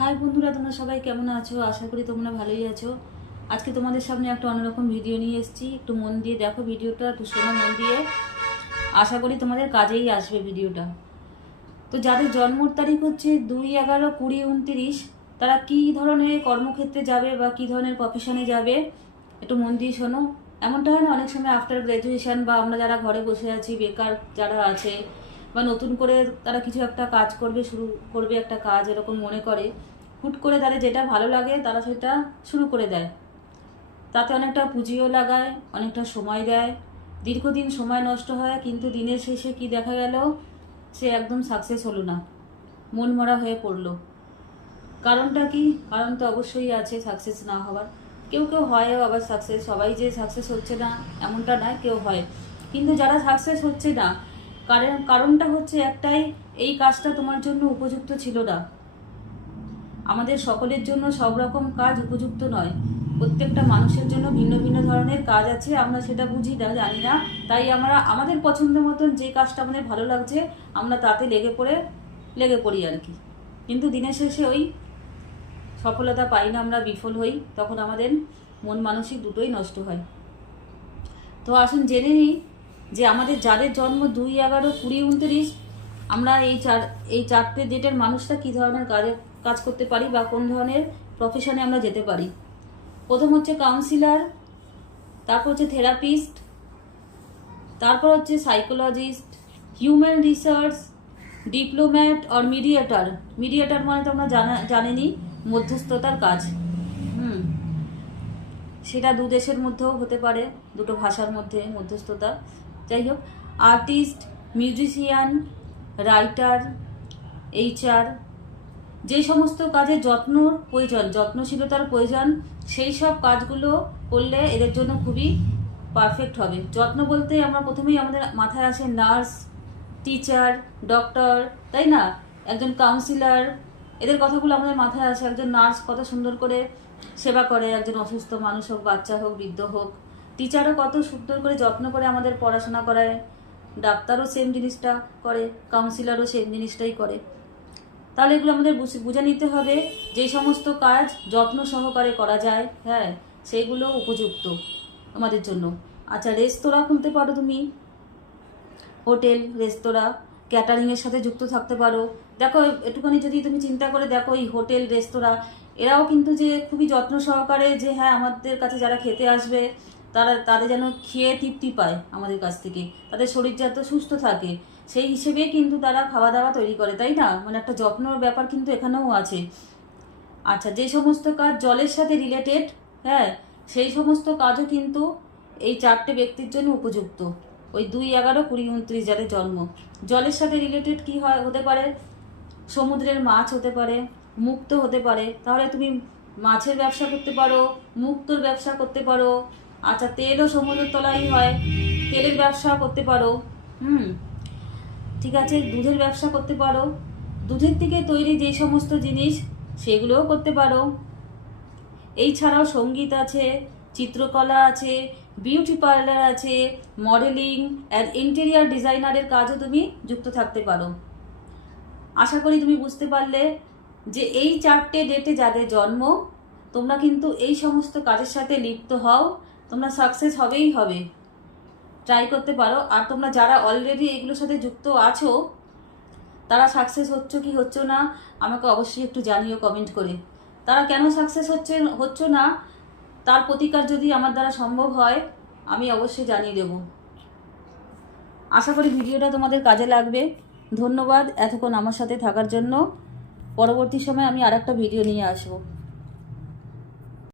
High বন্ধুরা, তোমরা সবাই কেমন আছো? আশা করি তোমরা ভালোই আছো। আজকে তোমাদের সামনে একটা অন্যরকম ভিডিও নিয়ে এসেছি। একটু মন দিয়ে দেখো ভিডিওটা, একটু শোনো মন দিয়ে। আশা করি তোমাদের কাজেই আসবে ভিডিওটা। তো যাদের জন্মর তারিখ হচ্ছে 2/11/2029, তারা কী ধরনের কর্মক্ষেত্রে যাবে বা কী ধরনের প্রফেশনে যাবে একটু মন দিয়ে শোনো। এমনটা হয় না, অনেক সময় আফটার গ্র্যাজুয়েশন বা আমরা যারা ঘরে বসে আছি, বেকার যারা আছে, বা নতুন করে তারা কিছু একটা কাজ করবে, শুরু করবে একটা কাজ, এরকম মনে করে হুট করে তাদের যেটা ভালো লাগে তারা সেটা শুরু করে দেয়। তাতে অনেকটা পুঁজিও লাগায়, অনেকটা সময় দেয়, দীর্ঘদিন সময় নষ্ট হয়, কিন্তু দিনের শেষে কি দেখা গেল, সে একদম সাকসেস হলো না, মন মরা হয়ে পড়লো। কারণটা কি? কারণ তো অবশ্যই আছে সাকসেস না হওয়ার। কেউ কেউ হয় আবার সাকসেস, সবাই যে সাকসেস হচ্ছে না এমনটা নয়, কেউ হয়। কিন্তু যারা সাকসেস হচ্ছে না, কারণটা হচ্ছে একটাই, এই কাজটা তোমার জন্য উপযুক্ত ছিল না। আমাদের সকলের জন্য সব রকম কাজ উপযুক্ত নয়। প্রত্যেকটা মানুষের জন্য ভিন্ন ভিন্ন ধরনের কাজ আছে, আমরা সেটা বুঝি না, জানি না। তাই আমরা আমাদের পছন্দ মতন যে কাজটা আমাদের ভালো লাগছে আমরা তাতে লেগে পড়ি আর কি। কিন্তু দিনের শেষে ওই সফলতা পাই না, আমরা বিফল হই, তখন আমাদের মন মানসিক দুটোই নষ্ট হয়। তো আসুন জেনে নিই যে আমাদের যাদের জন্ম 2/11/2029, আমরা এই চারটে ডেটের মানুষরা কী ধরনের কাজ করতে পারি বা কোন ধরনের প্রফেশনে আমরা যেতে পারি। প্রথম হচ্ছে কাউন্সিলর, তারপর হচ্ছে থেরাপিস্ট, তারপর হচ্ছে সাইকোলজিস্ট, হিউম্যান রিসার্চ, ডিপ্লোম্যাট আর মিডিয়েটার। মিডিয়েটার মানে তোমরা জানেনই, মধ্যস্থতার কাজ। সেটা দু দেশের মধ্যেও হতে পারে, দুটো ভাষার মধ্যে মধ্যস্থতা। যাই হোক, আর্টিস্ট, মিউজিশিয়ান, রাইটার, HR, যেই সমস্ত কাজে যত্নশীলতার প্রয়োজন, সেই সব কাজগুলো করলে এদের জন্য খুবই পারফেক্ট হবে। যত্ন বলতে আমরা প্রথমেই আমাদের মাথায় আসে নার্স, টিচার, ডক্টর, তাই না? একজন কাউন্সিলর, এদের কথাগুলো আমাদের মাথায় আসে। একজন নার্স কত সুন্দর করে সেবা করে, একজন অসুস্থ মানুষ হোক, বাচ্চা হোক, বৃদ্ধ হোক। টিচারও কত সুন্দর করে যত্ন করে আমাদের পড়াশোনা করায়। ডাক্তারও সেম জিনিসটা করে, কাউন্সিলরও সেম জিনিসটাই করে। তাহলে এগুলো আমাদের বুঝে নিতে হবে, যে সমস্ত কাজ যত্ন সহকারে করা যায়, হ্যাঁ, সেগুলো উপযুক্ত আমাদের জন্য। আচ্ছা, রেস্তোরাঁ খুলতে পারো তুমি, হোটেল, রেস্তোরাঁ, ক্যাটারিংয়ের সাথে যুক্ত থাকতে পারো। দেখো একটুখানি যদি তুমি চিন্তা করে দেখো, এই হোটেল, রেস্তোরাঁ, এরাও কিন্তু যে খুবই যত্ন সহকারে, যে হ্যাঁ আমাদের কাছে যারা খেতে আসবে তাদের যেন খেয়ে তৃপ্তি পায় আমাদের কাছ থেকে, তাদের শরীর যাতে সুস্থ থাকে, সেই হিসেবেই কিন্তু তারা খাওয়া দাওয়া তৈরি করে, তাই না? মানে একটা যত্নর ব্যাপার কিন্তু এখানেও আছে। আচ্ছা, যে সমস্ত কাজ জলের সাথে রিলেটেড, হ্যাঁ, সেই সমস্ত কাজও কিন্তু এই চারটে ব্যক্তির জন্য উপযুক্ত। ওই 2/11/2029 যাদের জন্ম, জলের সাথে রিলেটেড কি হতে পারে? সমুদ্রের মাছ হতে পারে, মুক্তো হতে পারে। তাহলে তুমি মাছের ব্যবসা করতে পারো, মুক্তোর ব্যবসা করতে পারো। আচ্ছা, তেলও সমুদ্রের তলায় হয়, তেলের ব্যবসা করতে পারো। ঠিক আছে, দুধের ব্যবসা করতে পারো, দুধের থেকে তৈরি যে সমস্ত জিনিস সেগুলোও করতে পারো। এই ছাড়াও সঙ্গীত আছে, চিত্রকলা আছে, বিউটি পার্লার আছে, মডেলিং আর ইন্টেরিয়ার ডিজাইনারের কাজও তুমি যুক্ত থাকতে পারো। আশা করি তুমি বুঝতে পারলে যে এই চারটে ডেটে যাদের জন্ম, তোমরা কিন্তু এই সমস্ত কাজের সাথে লিপ্ত হও, তোমরা সাকসেস হবেই হবে। ট্রাই করতে পারো। আর তোমরা যারা অলরেডি এগুলোর সাথে যুক্ত আছো, তারা সাকসেস হচ্ছ কি হচ্ছ না আমাকে অবশ্যই একটু জানিও কমেন্ট করে। তারা কেন সাকসেস হচ্ছ না, তার প্রতিকার যদি আমার দ্বারা সম্ভব হয় আমি অবশ্যই জানিয়ে দেব। আশা করি ভিডিওটা তোমাদের কাজে লাগবে। ধন্যবাদ এতক্ষণ আমার সাথে থাকার জন্য। পরবর্তী সময় আমি আরেকটা ভিডিও নিয়ে আসবো।